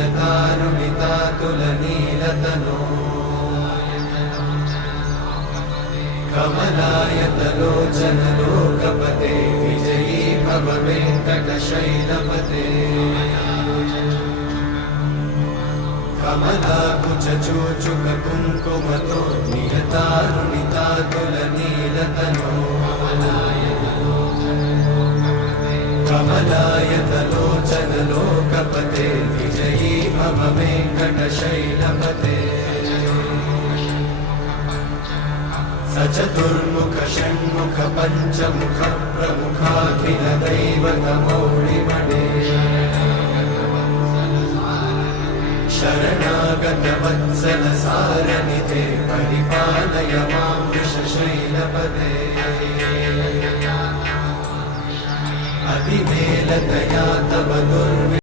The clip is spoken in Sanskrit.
नियतारुणितातुलनीलतनो कमलायतलोचनलोकपते विजयी भव वेङ्कटशैलपते कमलाकुचूचुककुङ्कुमतो नियतारुणितातुलनीलतनो कमलायतलोचनलोकपते विजयी भव वेङ्कटशैलपते सचतुर्मुख षण्मुख पञ्चमुख प्रमुखाखिल दैवतमौलिमणे शरणागत वत्सल सारनिधे परिपालय मां वृषशैलपते अतिवेलतया तव दुर्वि